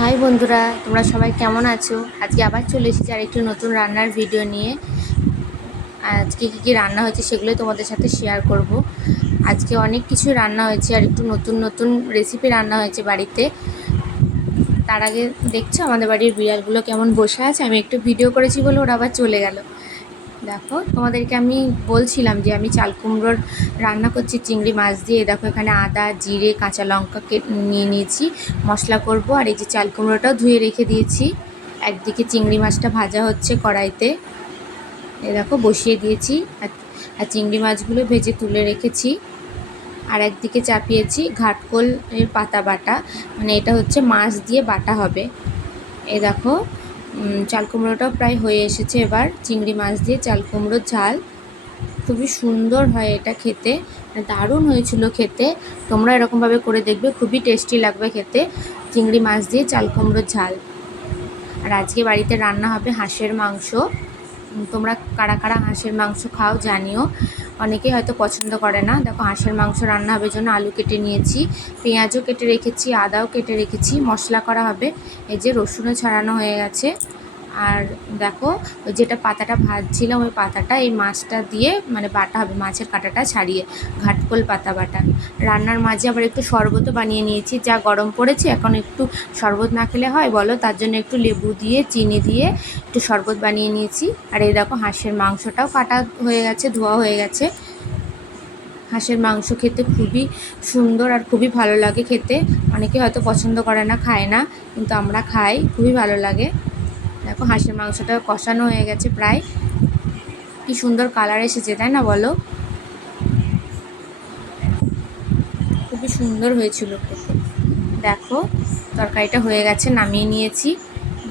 High বন্ধুরা, তোমরা সবাই কেমন আছো? আজকে আবার চলে এসেছি আর একটু নতুন রান্নার ভিডিও নিয়ে। আজকে কী রান্না হয়েছে সেগুলোই তোমাদের সাথে শেয়ার করব। আজকে অনেক কিছু রান্না হয়েছে আর একটু নতুন নতুন রেসিপি রান্না হয়েছে বাড়িতে। তার আগে দেখছো আমাদের বাড়ির বিড়ালগুলো কেমন বসে আছে। আমি একটু ভিডিও করেছি বলে ওরা আবার চলে গেল। দেখো, তোমাদেরকে আমি বলছিলাম যে আমি চাল কুমড়োর রান্না করছি চিংড়ি মাছ দিয়ে। দেখো, এখানে আদা, জিরে, কাঁচা লঙ্কা নিয়ে নিয়েছি, মশলা করব। আর এই যে চাল কুমড়োটাও ধুয়ে রেখে দিয়েছি। একদিকে চিংড়ি মাছটা ভাজা হচ্ছে কড়াইতে, এ দেখো বসিয়ে দিয়েছি। আর চিংড়ি মাছগুলো ভেজে তুলে রেখেছি। আর একদিকে চাপিয়েছি ঘাটকোল এর পাতা বাটা, মানে এটা হচ্ছে মাছ দিয়ে বাটা হবে। এই দেখো, চাল কুমড়োটাও প্রায় হয়ে এসেছে। এবার চিংড়ি মাছ দিয়ে চাল কুমড়োর ঝাল, খুবই সুন্দর হয় এটা খেতে, দারুণ হয়েছিল খেতে। তোমরা এরকমভাবে করে দেখবে, খুবই টেস্টি লাগবে খেতে, চিংড়ি মাছ দিয়ে চাল কুমড়োর ঝাল। আর আজকে বাড়িতে রান্না হবে হাঁসের মাংস। তোমরা কারা কারা হাঁসের মাংস খাও জানিও। অনেকেই হয়তো পছন্দ করে না। দেখো, হাঁসের মাংস রান্না হবে জন্য আলু কেটে নিয়েছি, পেঁয়াজও কেটে রেখেছি, আদাও কেটে রেখেছি, মশলা করা হবে। এই যে রসুনও ছাড়ানো হয়ে গেছে। আর দেখো, ওই যেটা পাতাটা ভাজছিলাম ওই পাতাটা এই মাছটা দিয়ে মানে বাটা হবে, মাছের কাঁটাটা ছাড়িয়ে, ঘাটকোল পাতা বাটা। রান্নার মাঝে আবার একটু শরবতও বানিয়ে নিয়েছি। যা গরম পড়েছে, এখন একটু শরবত না খেলে হয় বলো? তার জন্য একটু লেবু দিয়ে চিনি দিয়ে একটু শরবত বানিয়ে নিয়েছি। আর এই দেখো, হাঁসের মাংসটাও কাটা হয়ে গেছে, ধোয়া হয়ে গেছে। হাঁসের মাংস খেতে খুবই সুন্দর আর খুবই ভালো লাগে খেতে। অনেকে হয়তো পছন্দ করে না, খায় না, কিন্তু আমরা খাই, খুবই ভালো লাগে। দেখো, হাঁসের মাংসটা কষানো হয়ে গেছে প্রায়। কি সুন্দর কালার এসেছে, তাই না বলো? খুবই সুন্দর হয়েছিল খেতে। দেখো, তরকারিটা হয়ে গেছে, নামিয়ে নিয়েছি।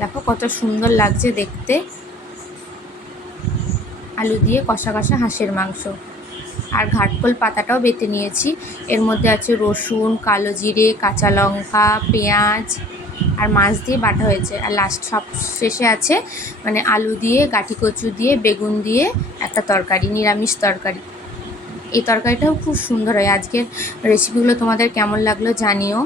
দেখো কত সুন্দর লাগছে দেখতে, আলু দিয়ে কষা কষা হাঁসের মাংস। আর ঘাটকোল পাতাটাও বেটে নিয়েছি। এর মধ্যে আছে রসুন, কালো জিরে, কাঁচা লঙ্কা, পেঁয়াজ আর মাছ দিয়ে বাটা হয়েছে। আর লাস্ট সব শেষে আছে মানে আলু দিয়ে, গাঁটি কচু দিয়ে, বেগুন দিয়ে একটা তরকারি, নিরামিষ তরকারি। এই তরকারিটাও খুব সুন্দর হয়। আজকের রেসিপিগুলো তোমাদের কেমন লাগলো জানিও।